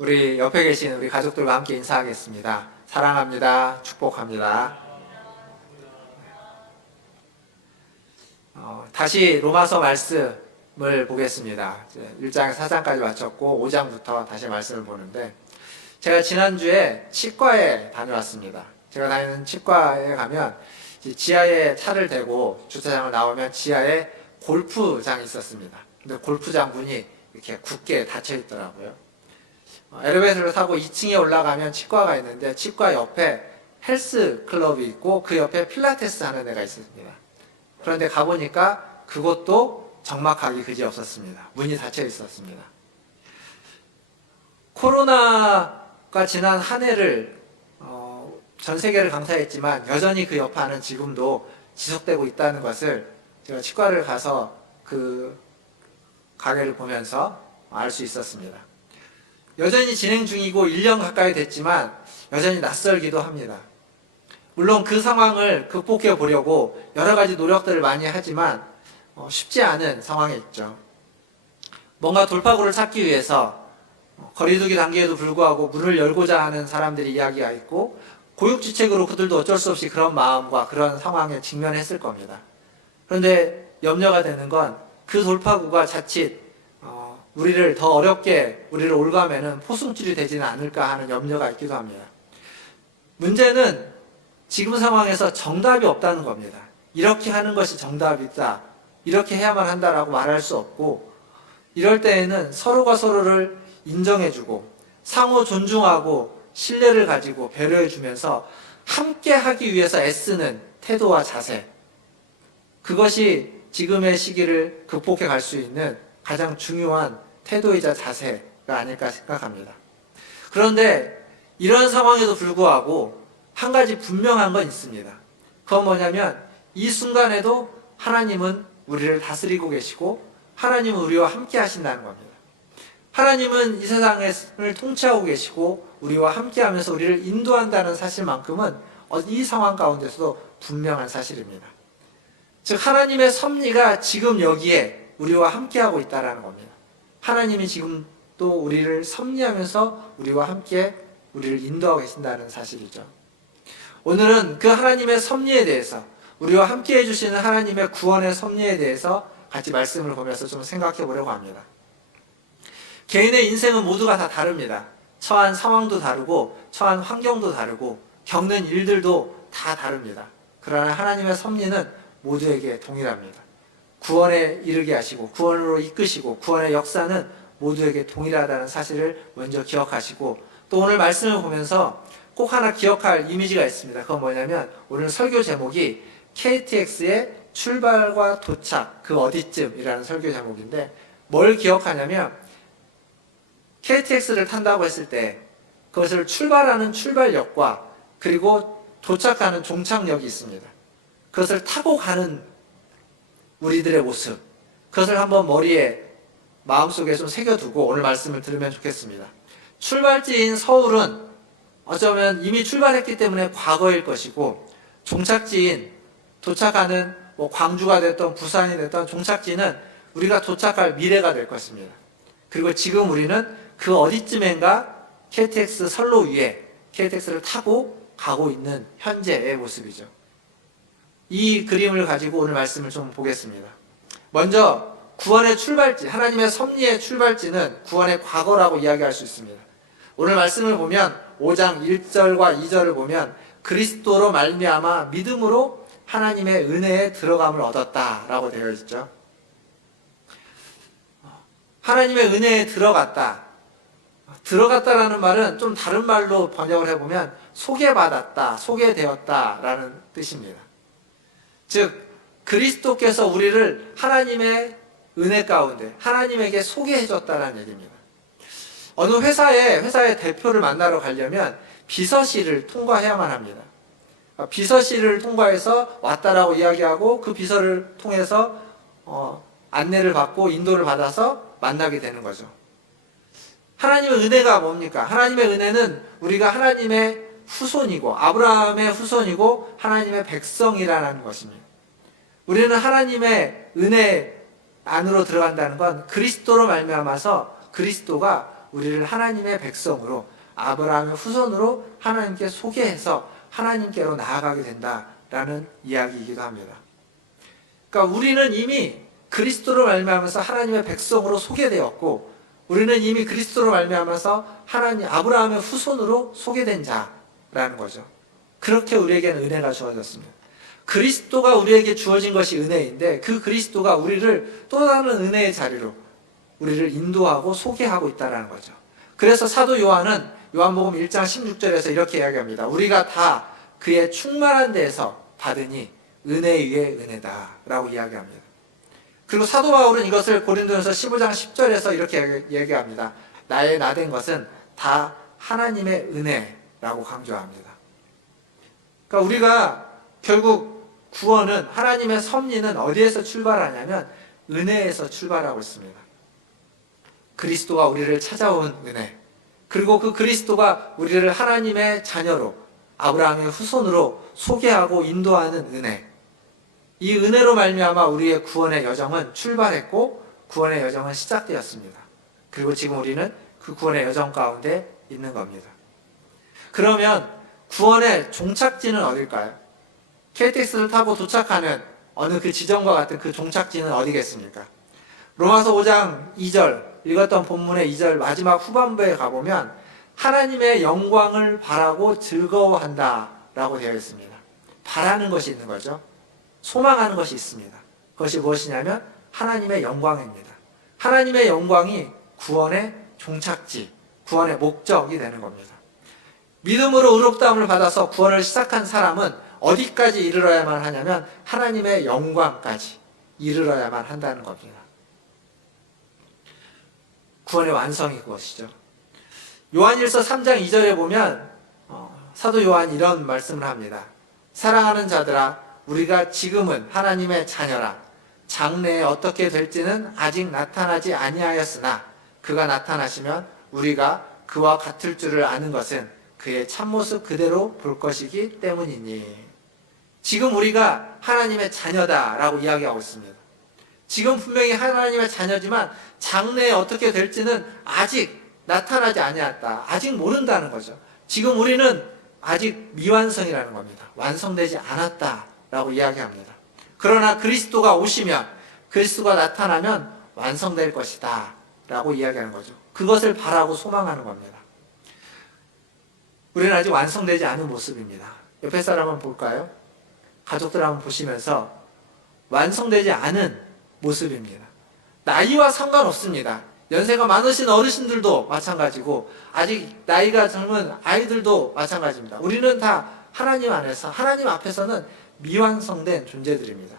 우리 옆에 계신 우리 가족들과 함께 인사하겠습니다. 사랑합니다. 축복합니다. 다시 로마서 말씀을 보겠습니다. 1장에서 4장까지 마쳤고 5장부터 다시 말씀을 보는데, 제가 지난주에 치과에 다녀왔습니다. 제가 다니는 치과에 가면 지하에 차를 대고 주차장을 나오면 지하에 골프장이 있었습니다. 근데 골프장 문이 이렇게 굳게 닫혀 있더라고요. 엘리베이터를 타고 2층에 올라가면 치과가 있는데, 치과 옆에 헬스 클럽이 있고 그 옆에 필라테스 하는 데가 있습니다. 그런데 가보니까 그것도 적막하기 그지없었습니다. 문이 닫혀 있었습니다. 코로나가 지난 한 해를 전 세계를 강타했지만 여전히 그 여파는 지금도 지속되고 있다는 것을 제가 치과를 가서 그 가게를 보면서 알 수 있었습니다. 여전히 진행 중이고 1년 가까이 됐지만 여전히 낯설기도 합니다. 물론 그 상황을 극복해 보려고 여러 가지 노력들을 많이 하지만 쉽지 않은 상황에 있죠. 뭔가 돌파구를 찾기 위해서 거리두기 단계에도 불구하고 문을 열고자 하는 사람들이 이야기가 있고, 고육지책으로 그들도 어쩔 수 없이 그런 마음과 그런 상황에 직면했을 겁니다. 그런데 염려가 되는 건 그 돌파구가 자칫 우리를 더 어렵게 우리를 올가매는 포승줄이 되지는 않을까 하는 염려가 있기도 합니다. 문제는 지금 상황에서 정답이 없다는 겁니다. 이렇게 하는 것이 정답이다, 이렇게 해야만 한다라고 말할 수 없고, 이럴 때에는 서로가 서로를 인정해주고 상호 존중하고 신뢰를 가지고 배려해주면서 함께 하기 위해서 애쓰는 태도와 자세, 그것이 지금의 시기를 극복해 갈 수 있는 가장 중요한 태도이자 자세가 아닐까 생각합니다. 그런데 이런 상황에도 불구하고 한 가지 분명한 건 있습니다. 그건 뭐냐면, 이 순간에도 하나님은 우리를 다스리고 계시고 하나님은 우리와 함께 하신다는 겁니다. 하나님은 이 세상을 통치하고 계시고 우리와 함께 하면서 우리를 인도한다는 사실만큼은 이 상황 가운데서도 분명한 사실입니다. 즉, 하나님의 섭리가 지금 여기에 우리와 함께하고 있다는 겁니다. 하나님이 지금 또 우리를 섭리하면서 우리와 함께 우리를 인도하고 계신다는 사실이죠. 오늘은 그 하나님의 섭리에 대해서, 우리와 함께 해주시는 하나님의 구원의 섭리에 대해서 같이 말씀을 보면서 좀 생각해 보려고 합니다. 개인의 인생은 모두가 다 다릅니다. 처한 상황도 다르고 처한 환경도 다르고 겪는 일들도 다 다릅니다. 그러나 하나님의 섭리는 모두에게 동일합니다. 구원에 이르게 하시고 구원으로 이끄시고 구원의 역사는 모두에게 동일하다는 사실을 먼저 기억하시고, 또 오늘 말씀을 보면서 꼭 하나 기억할 이미지가 있습니다. 그건 뭐냐면, 오늘 설교 제목이 KTX의 출발과 도착, 그 어디쯤이라는 설교 제목인데, 뭘 기억하냐면, KTX를 탄다고 했을 때 그것을 출발하는 출발역과 그리고 도착하는 종착역이 있습니다. 그것을 타고 가는 우리들의 모습, 그것을 한번 머리에 마음속에 좀 새겨두고 오늘 말씀을 들으면 좋겠습니다. 출발지인 서울은 어쩌면 이미 출발했기 때문에 과거일 것이고, 종착지인 도착하는 광주가 됐던 부산이 됐던 종착지는 우리가 도착할 미래가 될 것입니다. 그리고 지금 우리는 그 어디쯤엔가 KTX 선로 위에 KTX를 타고 가고 있는 현재의 모습이죠. 이 그림을 가지고 오늘 말씀을 좀 보겠습니다. 먼저 구원의 출발지, 하나님의 섭리의 출발지는 구원의 과거라고 이야기할 수 있습니다. 오늘 말씀을 보면 5장 1절과 2절을 보면, 그리스도로 말미암아 믿음으로 하나님의 은혜에 들어감을 얻었다라고 되어 있죠. 하나님의 은혜에 들어갔다라는 말은 좀 다른 말로 번역을 해보면 소개받았다, 소개되었다라는 뜻입니다. 즉, 그리스도께서 우리를 하나님의 은혜 가운데 하나님에게 소개해줬다는 얘기입니다. 어느 회사의 대표를 만나러 가려면 비서실을 통과해야만 합니다. 비서실을 통과해서 왔다라고 이야기하고 그 비서를 통해서 안내를 받고 인도를 받아서 만나게 되는 거죠. 하나님의 은혜가 뭡니까? 하나님의 은혜는 우리가 하나님의 후손이고 아브라함의 후손이고 하나님의 백성이라는 것입니다. 우리는 하나님의 은혜 안으로 들어간다는 건 그리스도로 말미암아서 그리스도가 우리를 하나님의 백성으로 아브라함의 후손으로 하나님께 소개해서 하나님께로 나아가게 된다라는 이야기이기도 합니다. 그러니까 우리는 이미 그리스도로 말미암아서 하나님의 백성으로 소개되었고, 우리는 이미 그리스도로 말미암아서 하나님 아브라함의 후손으로 소개된 자라는 거죠. 그렇게 우리에게는 은혜가 주어졌습니다. 그리스도가 우리에게 주어진 것이 은혜인데, 그 그리스도가 우리를 또 다른 은혜의 자리로 우리를 인도하고 소개하고 있다는 거죠. 그래서 사도 요한은 요한복음 1장 16절에서 이렇게 이야기합니다. 우리가 다 그의 충만한 데에서 받으니 은혜에 의해 은혜다 라고 이야기합니다. 그리고 사도 바울은 이것을 고린도전서 15장 10절에서 이렇게 얘기합니다. 나의 나된 것은 다 하나님의 은혜라고 강조합니다. 그러니까 우리가 결국 구원은, 하나님의 섭리는 어디에서 출발하냐면 은혜에서 출발하고 있습니다. 그리스도가 우리를 찾아온 은혜, 그리고 그 그리스도가 우리를 하나님의 자녀로, 아브라함의 후손으로 소개하고 인도하는 은혜, 이 은혜로 말미암아 우리의 구원의 여정은 출발했고 구원의 여정은 시작되었습니다. 그리고 지금 우리는 그 구원의 여정 가운데 있는 겁니다. 그러면 구원의 종착지는 어딜까요? KTX를 타고 도착하는 어느 그 지점과 같은 그 종착지는 어디겠습니까? 로마서 5장 2절, 읽었던 본문의 2절 마지막 후반부에 가보면 하나님의 영광을 바라고 즐거워한다 라고 되어 있습니다. 바라는 것이 있는 거죠. 소망하는 것이 있습니다. 그것이 무엇이냐면 하나님의 영광입니다. 하나님의 영광이 구원의 종착지, 구원의 목적이 되는 겁니다. 믿음으로 의롭다함을 받아서 구원을 시작한 사람은 어디까지 이르러야만 하냐면 하나님의 영광까지 이르러야만 한다는 겁니다. 구원의 완성이 그것이죠. 요한일서 3장 2절에 보면 사도 요한이 이런 말씀을 합니다. 사랑하는 자들아, 우리가 지금은 하나님의 자녀라. 장래에 어떻게 될지는 아직 나타나지 아니하였으나 그가 나타나시면 우리가 그와 같을 줄을 아는 것은 그의 참모습 그대로 볼 것이기 때문이니. 지금 우리가 하나님의 자녀다라고 이야기하고 있습니다. 지금 분명히 하나님의 자녀지만 장래에 어떻게 될지는 아직 나타나지 아니했다. 아직 모른다는 거죠. 지금 우리는 아직 미완성이라는 겁니다. 완성되지 않았다라고 이야기합니다. 그러나 그리스도가 오시면, 그리스도가 나타나면 완성될 것이다 라고 이야기하는 거죠. 그것을 바라고 소망하는 겁니다. 우리는 아직 완성되지 않은 모습입니다. 옆에 사람 한번 볼까요? 가족들 한번 보시면서 완성되지 않은 모습입니다. 나이와 상관없습니다. 연세가 많으신 어르신들도 마찬가지고 아직 나이가 젊은 아이들도 마찬가지입니다. 우리는 다 하나님 안에서, 하나님 앞에서는 미완성된 존재들입니다.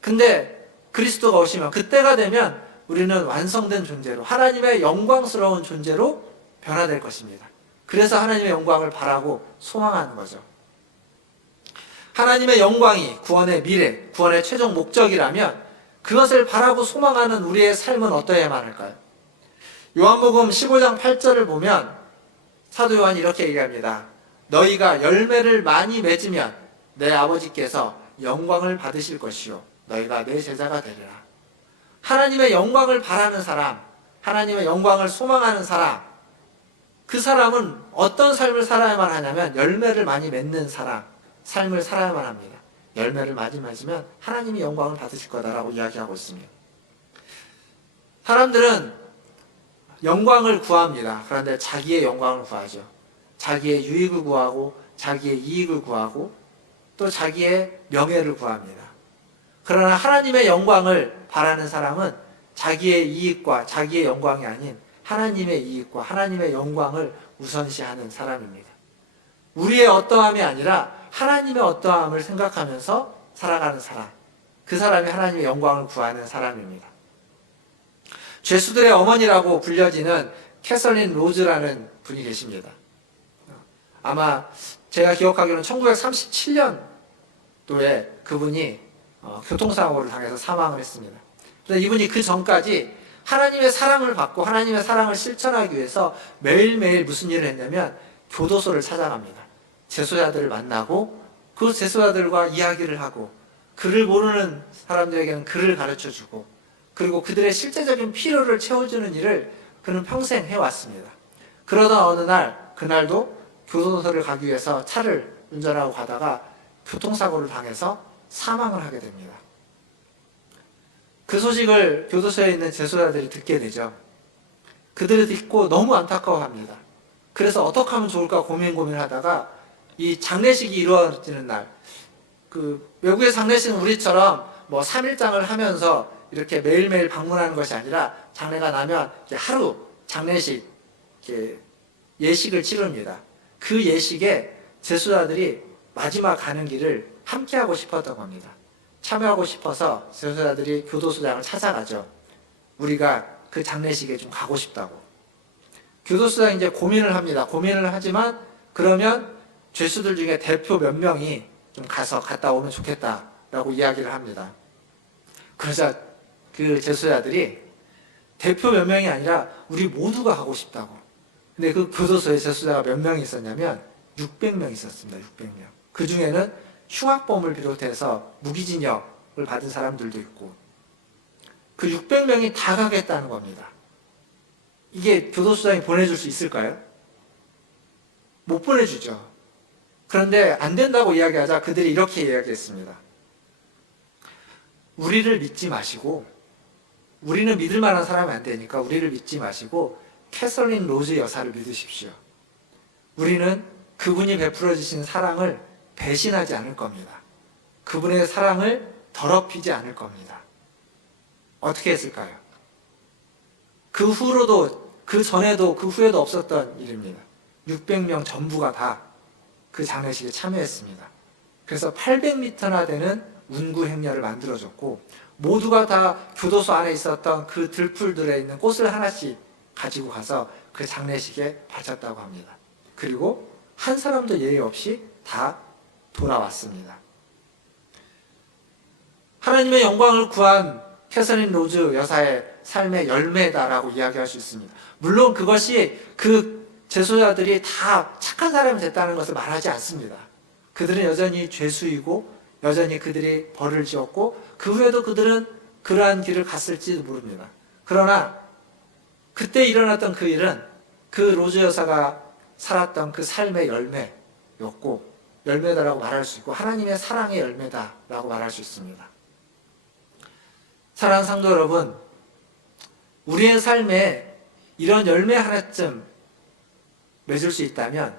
근데 그리스도가 오시면, 그때가 되면 우리는 완성된 존재로, 하나님의 영광스러운 존재로 변화될 것입니다. 그래서 하나님의 영광을 바라고 소망하는 거죠. 하나님의 영광이 구원의 미래, 구원의 최종 목적이라면 그것을 바라고 소망하는 우리의 삶은 어떠해야만 할까요? 요한복음 15장 8절을 보면 사도 요한이 이렇게 얘기합니다. 너희가 열매를 많이 맺으면 내 아버지께서 영광을 받으실 것이요 너희가 내 제자가 되리라. 하나님의 영광을 바라는 사람, 하나님의 영광을 소망하는 사람, 그 사람은 어떤 삶을 살아야만 하냐면 열매를 많이 맺는 사람, 삶을 살아야만 합니다. 열매를 많이 맺으면 하나님이 영광을 받으실 거다라고 이야기하고 있습니다. 사람들은 영광을 구합니다. 그런데 자기의 영광을 구하죠. 자기의 유익을 구하고 자기의 이익을 구하고 또 자기의 명예를 구합니다. 그러나 하나님의 영광을 바라는 사람은 자기의 이익과 자기의 영광이 아닌 하나님의 이익과 하나님의 영광을 우선시하는 사람입니다. 우리의 어떠함이 아니라 하나님의 어떠함을 생각하면서 살아가는 사람, 그 사람이 하나님의 영광을 구하는 사람입니다. 죄수들의 어머니라고 불려지는 캐서린 로즈라는 분이 계십니다. 아마 제가 기억하기로는 1937년도에 그분이 교통사고를 당해서 사망을 했습니다. 그런데 이분이 그 전까지 하나님의 사랑을 받고 하나님의 사랑을 실천하기 위해서 매일매일 무슨 일을 했냐면 교도소를 찾아갑니다. 재소자들을 만나고 그 재소자들과 이야기를 하고 글을 모르는 사람들에게는 글을 가르쳐주고 그리고 그들의 실제적인 필요를 채워주는 일을 그는 평생 해왔습니다. 그러다 어느 날, 그날도 교도소를 가기 위해서 차를 운전하고 가다가 교통사고를 당해서 사망을 하게 됩니다. 그 소식을 교도소에 있는 재소자들이 듣게 되죠. 그들이 듣고 너무 안타까워합니다. 그래서 어떻게 하면 좋을까 고민하다가 이 장례식이 이루어지는 날, 외국의 장례식은 우리처럼 뭐 3일장을 하면서 이렇게 매일매일 방문하는 것이 아니라 장례가 나면 하루 장례식, 예식을 치릅니다. 그 예식에 재소자들이 마지막 가는 길을 함께하고 싶었던 겁니다. 참여하고 싶어서 재소자들이 교도소장을 찾아가죠. 우리가 그 장례식에 좀 가고 싶다고. 교도소장이 이제 고민을 합니다. 고민을 하지만 그러면 죄수들 중에 대표 몇 명이 좀 갔다 오면 좋겠다라고 이야기를 합니다. 그러자 그 재소자들이 대표 몇 명이 아니라 우리 모두가 가고 싶다고. 근데 그 교도소에 재소자가 몇 명이 있었냐면 600명 있었습니다. 600명. 그 중에는 흉악범을 비롯해서 무기징역을 받은 사람들도 있고, 그 600명이 다 가겠다는 겁니다. 이게 교도소장이 보내줄 수 있을까요? 못 보내주죠. 그런데 안 된다고 이야기하자 그들이 이렇게 이야기했습니다. 우리를 믿지 마시고, 우리는 믿을 만한 사람이 안 되니까 우리를 믿지 마시고 캐서린 로즈 여사를 믿으십시오. 우리는 그분이 베풀어 주신 사랑을 배신하지 않을 겁니다. 그분의 사랑을 더럽히지 않을 겁니다. 어떻게 했을까요? 그 후로도, 그 전에도, 그 후에도 없었던 일입니다. 600명 전부가 다 그 장례식에 참여했습니다. 그래서 800m나 되는 운구 행렬을 만들어줬고, 모두가 다 교도소 안에 있었던 그 들풀들에 있는 꽃을 하나씩 가지고 가서 그 장례식에 바쳤다고 합니다. 그리고 한 사람도 예의 없이 다 돌아왔습니다. 하나님의 영광을 구한 캐서린 로즈 여사의 삶의 열매다라고 이야기할 수 있습니다. 물론 그것이 그 재소자들이 다 착한 사람이 됐다는 것을 말하지 않습니다. 그들은 여전히 죄수이고 여전히 그들이 벌을 지었고 그 후에도 그들은 그러한 길을 갔을지도 모릅니다. 그러나 그때 일어났던 그 일은 그 로즈 여사가 살았던 그 삶의 열매였고, 열매다라고 말할 수 있고 하나님의 사랑의 열매다라고 말할 수 있습니다. 사랑하는 성도 여러분, 우리의 삶에 이런 열매 하나쯤 맺을 수 있다면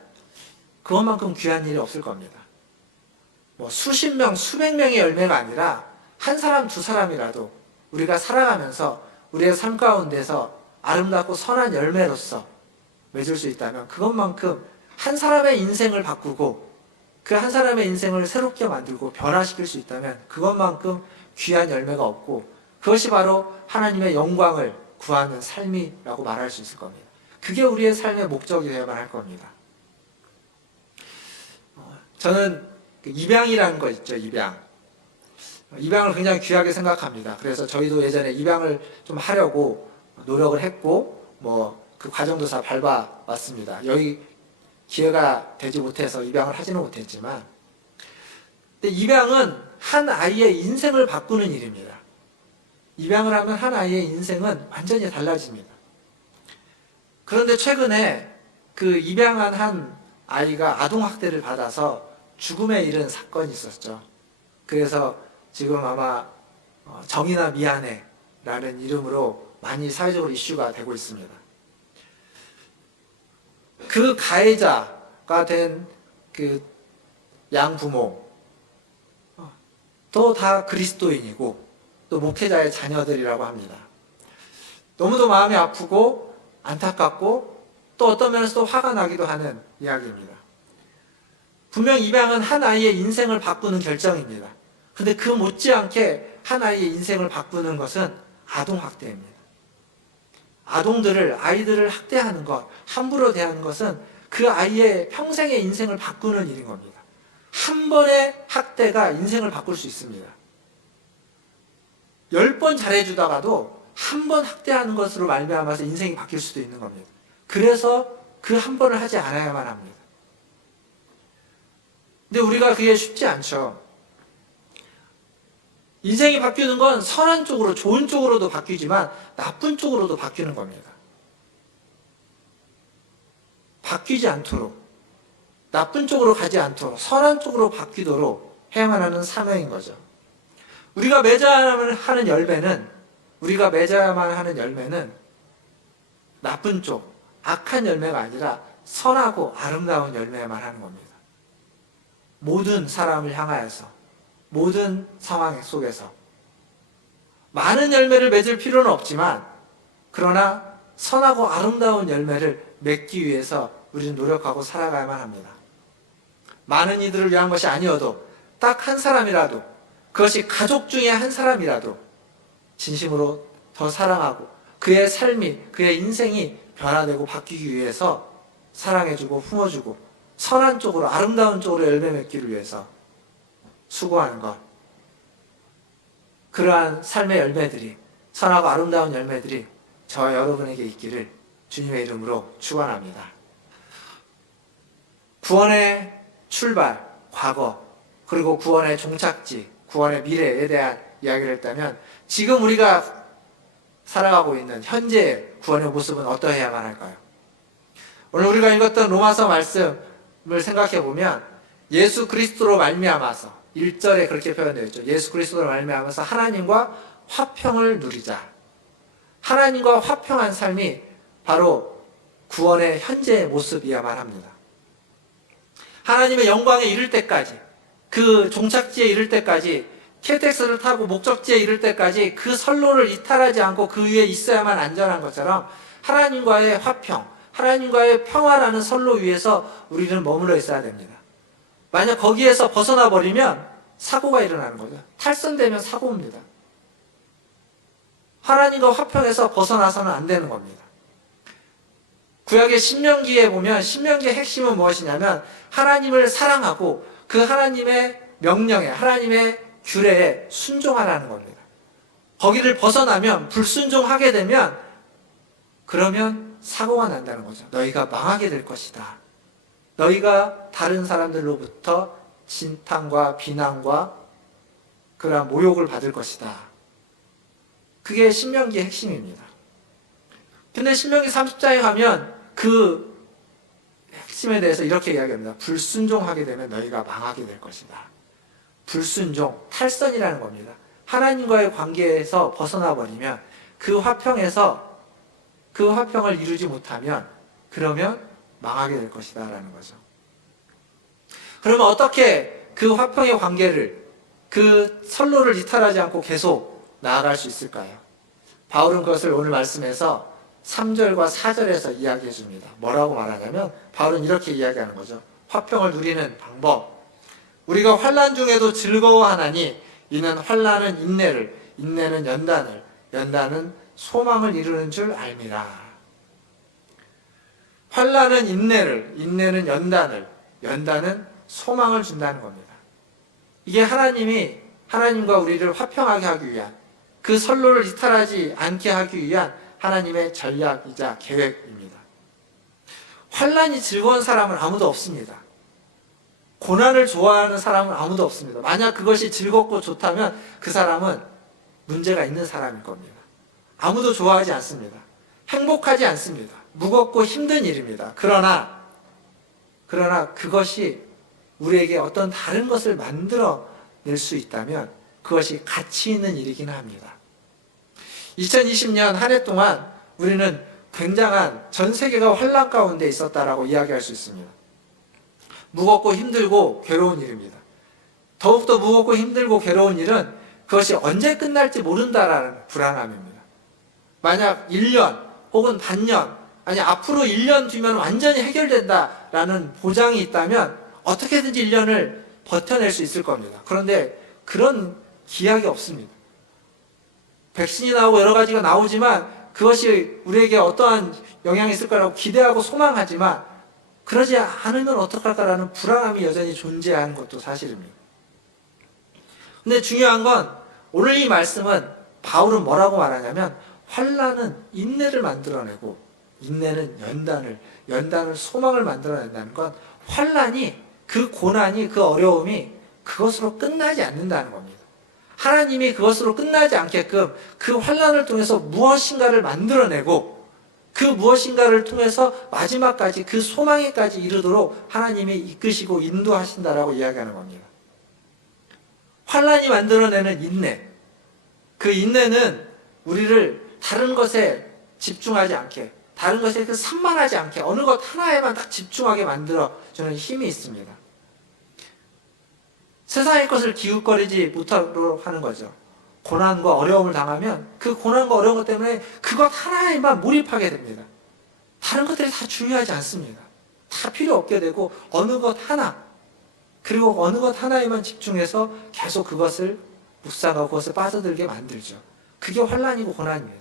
그것만큼 귀한 일이 없을 겁니다. 뭐 수십 명, 수백 명의 열매가 아니라 한 사람, 두 사람이라도 우리가 살아가면서 우리의 삶 가운데서 아름답고 선한 열매로서 맺을 수 있다면 그것만큼 한 사람의 인생을 바꾸고 그 한 사람의 인생을 새롭게 만들고 변화시킬 수 있다면 그것만큼 귀한 열매가 없고, 그것이 바로 하나님의 영광을 구하는 삶이라고 말할 수 있을 겁니다. 그게 우리의 삶의 목적이 되어야만 할 겁니다. 저는 입양이라는 거 있죠, 입양. 입양을 굉장히 귀하게 생각합니다. 그래서 저희도 예전에 입양을 좀 하려고 노력을 했고, 그 과정도 다 밟아왔습니다. 여기 기회가 되지 못해서 입양을 하지는 못했지만, 근데 입양은 한 아이의 인생을 바꾸는 일입니다. 입양을 하면 한 아이의 인생은 완전히 달라집니다. 그런데 최근에 그 입양한 한 아이가 아동학대를 받아서 죽음에 이른 사건이 있었죠. 그래서 지금 아마 정이나 미안해 라는 이름으로 많이 사회적으로 이슈가 되고 있습니다. 그 가해자가 된 그 양부모 또 다 그리스도인이고 또 목회자의 자녀들이라고 합니다. 너무도 마음이 아프고 안타깝고 또 어떤 면에서 또 화가 나기도 하는 이야기입니다. 분명 입양은 한 아이의 인생을 바꾸는 결정입니다. 근데 그 못지않게 한 아이의 인생을 바꾸는 것은 아동학대입니다. 아이들을 학대하는 것, 함부로 대하는 것은 그 아이의 평생의 인생을 바꾸는 일인 겁니다. 한 번의 학대가 인생을 바꿀 수 있습니다. 10번 잘해주다가도 한 번 학대하는 것으로 말미암아서 인생이 바뀔 수도 있는 겁니다. 그래서 그 한 번을 하지 않아야만 합니다. 근데 우리가 그게 쉽지 않죠. 인생이 바뀌는 건 선한 쪽으로, 좋은 쪽으로도 바뀌지만 나쁜 쪽으로도 바뀌는 겁니다. 바뀌지 않도록, 나쁜 쪽으로 가지 않도록 선한 쪽으로 바뀌도록 해야만 하는 사명인 거죠. 우리가 맺어야만 하는 열매는 나쁜 쪽, 악한 열매가 아니라 선하고 아름다운 열매만 하는 겁니다. 모든 사람을 향하여서, 모든 상황 속에서 많은 열매를 맺을 필요는 없지만, 그러나 선하고 아름다운 열매를 맺기 위해서 우리는 노력하고 살아가야만 합니다. 많은 이들을 위한 것이 아니어도 딱 한 사람이라도, 그것이 가족 중에 한 사람이라도 진심으로 더 사랑하고 그의 삶이, 그의 인생이 변화되고 바뀌기 위해서 사랑해주고 품어주고 선한 쪽으로, 아름다운 쪽으로 열매 맺기를 위해서 수고하는 것, 그러한 삶의 열매들이, 선하고 아름다운 열매들이 저와 여러분에게 있기를 주님의 이름으로 축원합니다. 구원의 출발, 과거, 그리고 구원의 종착지, 구원의 미래에 대한 이야기를 했다면, 지금 우리가 살아가고 있는 현재의 구원의 모습은 어떠해야만 할까요? 오늘 우리가 읽었던 로마서 말씀을 생각해 보면, 예수 그리스도로 말미암아서 1절에 그렇게 표현되어 있죠. 예수 그리스도로 말미암아서 하나님과 화평을 누리자. 하나님과 화평한 삶이 바로 구원의 현재의 모습이야만 합니다. 하나님의 영광에 이를 때까지, 그 종착지에 이를 때까지, KTX를 타고 목적지에 이를 때까지 그 선로를 이탈하지 않고 그 위에 있어야만 안전한 것처럼, 하나님과의 화평, 하나님과의 평화라는 선로 위에서 우리는 머물러 있어야 됩니다. 만약 거기에서 벗어나 버리면 사고가 일어나는 거죠. 탈선되면 사고입니다. 하나님과 화평에서 벗어나서는 안 되는 겁니다. 구약의 신명기에 보면, 신명기의 핵심은 무엇이냐면 하나님을 사랑하고 그 하나님의 명령에, 하나님의 규례에 순종하라는 겁니다. 거기를 벗어나면, 불순종하게 되면, 그러면 사고가 난다는 거죠. 너희가 망하게 될 것이다. 너희가 다른 사람들로부터 진탕과 비난과 그러한 모욕을 받을 것이다. 그게 신명기의 핵심입니다. 근데 신명기 30장에 가면 그 핵심에 대해서 이렇게 이야기합니다. 불순종하게 되면 너희가 망하게 될 것이다. 불순종, 탈선이라는 겁니다. 하나님과의 관계에서 벗어나 버리면, 그 화평에서 그 화평을 이루지 못하면, 그러면 망하게 될 것이다 라는 거죠. 그러면 어떻게 그 화평의 관계를, 그 선로를 이탈하지 않고 계속 나아갈 수 있을까요? 바울은 그것을 오늘 말씀에서 3절과 4절에서 이야기해 줍니다. 뭐라고 말하냐면, 바울은 이렇게 이야기하는 거죠. 화평을 누리는 방법. 우리가 환난 중에도 즐거워하나니 이는 환난은 인내를, 인내는 연단을, 연단은 소망을 이루는 줄 알미라. 환난은 인내를, 인내는 연단을, 연단은 소망을 준다는 겁니다. 이게 하나님과 우리를 화평하게 하기 위한, 그 선로를 이탈하지 않게 하기 위한 하나님의 전략이자 계획입니다. 환난이 즐거운 사람은 아무도 없습니다. 고난을 좋아하는 사람은 아무도 없습니다. 만약 그것이 즐겁고 좋다면 그 사람은 문제가 있는 사람일 겁니다. 아무도 좋아하지 않습니다. 행복하지 않습니다. 무겁고 힘든 일입니다. 그러나 그것이 우리에게 어떤 다른 것을 만들어낼 수 있다면 그것이 가치 있는 일이긴 합니다. 2020년 한 해 동안 우리는 굉장한, 전 세계가 환난 가운데 있었다라고 이야기할 수 있습니다. 무겁고 힘들고 괴로운 일입니다. 더욱더 무겁고 힘들고 괴로운 일은 그것이 언제 끝날지 모른다라는 불안함입니다. 만약 1년 혹은 반년, 아니 앞으로 1년 뒤면 완전히 해결된다라는 보장이 있다면 어떻게든지 1년을 버텨낼 수 있을 겁니다. 그런데 그런 기약이 없습니다. 백신이 나오고 여러 가지가 나오지만 그것이 우리에게 어떠한 영향이 있을 거라고 기대하고 소망하지만 그러지 않으면 어떡할까라는 불안함이 여전히 존재하는 것도 사실입니다. 근데 중요한 건 오늘 이 말씀은 바울은 뭐라고 말하냐면 환난은 인내를 만들어내고 인내는 연단을 소망을 만들어낸다는 건 환난이, 그 고난이, 그 어려움이 그것으로 끝나지 않는다는 겁니다. 하나님이 그것으로 끝나지 않게끔 그 환난을 통해서 무엇인가를 만들어내고 그 무엇인가를 통해서 마지막까지 그 소망에까지 이르도록 하나님이 이끄시고 인도하신다라고 이야기하는 겁니다. 환란이 만들어내는 인내, 그 인내는 우리를 다른 것에 집중하지 않게, 다른 것에 그 산만하지 않게 어느 것 하나에만 딱 집중하게 만들어주는 힘이 있습니다. 세상의 것을 기웃거리지 못하도록 하는 거죠. 고난과 어려움을 당하면 그 고난과 어려운 것 때문에 그것 하나에만 몰입하게 됩니다. 다른 것들이 다 중요하지 않습니다. 다 필요 없게 되고 어느 것 하나, 그리고 어느 것 하나에만 집중해서 계속 그것을 묵상하고 그것을 빠져들게 만들죠. 그게 환난이고 고난입니다.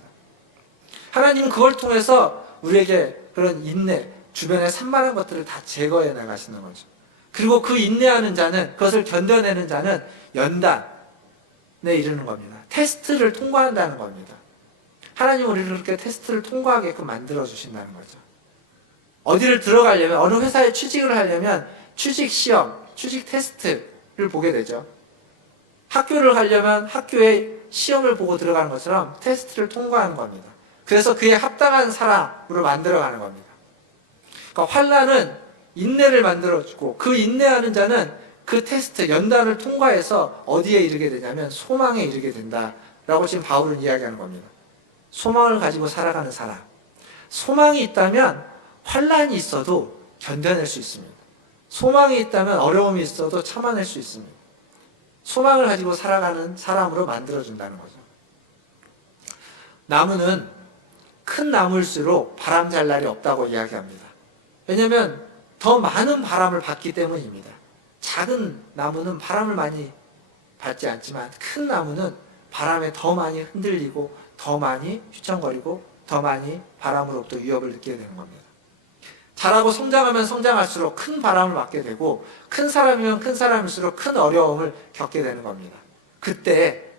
하나님은 그걸 통해서 우리에게 그런 인내, 주변의 산만한 것들을 다 제거해 나가시는 거죠. 그리고 그 인내하는 자는, 그것을 견뎌내는 자는 연단에 이르는 겁니다. 테스트를 통과한다는 겁니다. 하나님은 우리를 그렇게 테스트를 통과하게끔 만들어 주신다는 거죠. 어디를 들어가려면, 어느 회사에 취직을 하려면 취직 시험, 취직 테스트를 보게 되죠. 학교를 가려면 학교의 시험을 보고 들어가는 것처럼 테스트를 통과하는 겁니다. 그래서 그에 합당한 사람으로 만들어가는 겁니다. 그러니까 환난은 인내를 만들어주고, 그 인내하는 자는 그 테스트, 연단을 통과해서 어디에 이르게 되냐면 소망에 이르게 된다라고 지금 바울은 이야기하는 겁니다. 소망을 가지고 살아가는 사람. 소망이 있다면 환난이 있어도 견뎌낼 수 있습니다. 소망이 있다면 어려움이 있어도 참아낼 수 있습니다. 소망을 가지고 살아가는 사람으로 만들어준다는 거죠. 나무는 큰 나무일수록 바람 잘 날이 없다고 이야기합니다. 왜냐하면 더 많은 바람을 받기 때문입니다. 작은 나무는 바람을 많이 받지 않지만 큰 나무는 바람에 더 많이 흔들리고 더 많이 휘청거리고 더 많이 바람으로부터 위협을 느끼게 되는 겁니다. 자라고 성장하면 성장할수록 큰 바람을 맞게 되고, 큰 사람이면 큰 사람일수록 큰 어려움을 겪게 되는 겁니다. 그때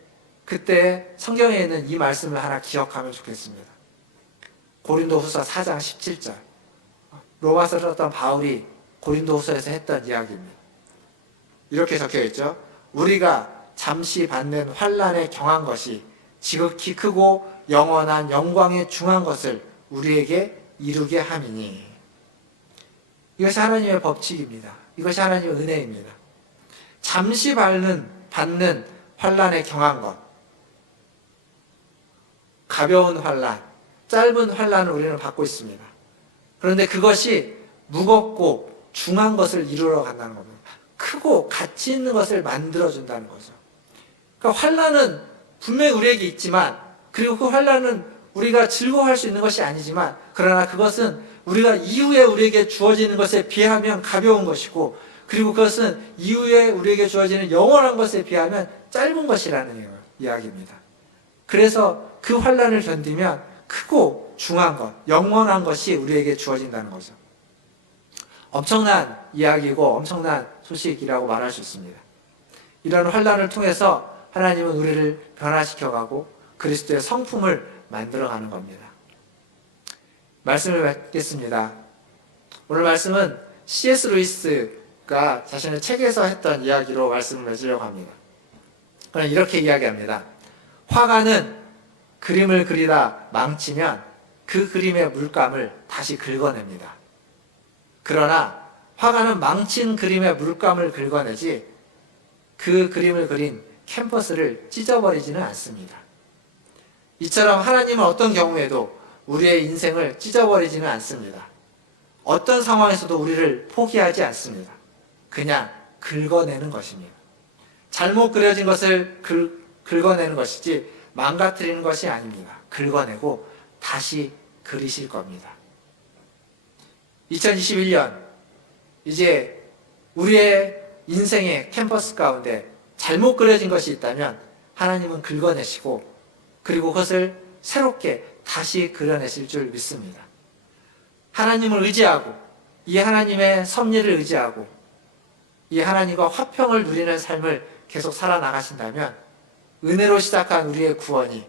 성경에 있는 이 말씀을 하나 기억하면 좋겠습니다. 고린도후서 4장 17절. 로마서를 썼던 바울이 고린도후서에서 했던 이야기입니다. 이렇게 적혀 있죠. 우리가 잠시 받는 환난에 경한 것이 지극히 크고 영원한 영광에 중한 것을 우리에게 이루게 함이니. 이것이 하나님의 법칙입니다. 이것이 하나님의 은혜입니다. 잠시 받는 환난에 경한 것, 가벼운 환난, 짧은 환난을 우리는 받고 있습니다. 그런데 그것이 무겁고 중한 것을 이루러 간다는 겁니다. 크고 가치 있는 것을 만들어준다는 거죠. 그러니까 환난은 분명히 우리에게 있지만, 그리고 그 환난은 우리가 즐거워할 수 있는 것이 아니지만, 그러나 그것은 우리가 이후에 우리에게 주어지는 것에 비하면 가벼운 것이고, 그리고 그것은 이후에 우리에게 주어지는 영원한 것에 비하면 짧은 것이라는 이야기입니다. 그래서 그 환난을 견디면 크고 중한 것, 영원한 것이 우리에게 주어진다는 거죠. 엄청난 이야기고 엄청난 소식이라고 말할 수 있습니다. 이런 환난을 통해서 하나님은 우리를 변화시켜가고 그리스도의 성품을 만들어가는 겁니다. 말씀을 맺겠습니다. 오늘 말씀은 C.S. 루이스가 자신의 책에서 했던 이야기로 말씀을 맺으려고 합니다. 그는 이렇게 이야기합니다. 화가는 그림을 그리다 망치면 그 그림의 물감을 다시 긁어냅니다. 그러나 화가는 망친 그림의 물감을 긁어내지 그 그림을 그린 캔버스를 찢어버리지는 않습니다. 이처럼 하나님은 어떤 경우에도 우리의 인생을 찢어버리지는 않습니다. 어떤 상황에서도 우리를 포기하지 않습니다. 그냥 긁어내는 것입니다. 잘못 그려진 것을 긁어내는 것이지 망가뜨리는 것이 아닙니다. 긁어내고 다시 그리실 겁니다. 2021년 이제 우리의 인생의 캔버스 가운데 잘못 그려진 것이 있다면 하나님은 긁어내시고, 그리고 그것을 새롭게 다시 그려내실 줄 믿습니다. 하나님을 의지하고 이 하나님의 섭리를 의지하고 이 하나님과 화평을 누리는 삶을 계속 살아나가신다면 은혜로 시작한 우리의 구원이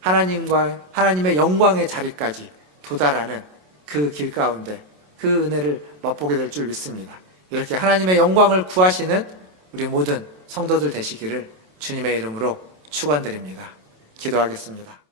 하나님의 영광의 자리까지 도달하는 그 길 가운데 그 은혜를 맛보게 될 줄 믿습니다. 이렇게 하나님의 영광을 구하시는 우리 모든 성도들 되시기를 주님의 이름으로 축원드립니다. 기도하겠습니다.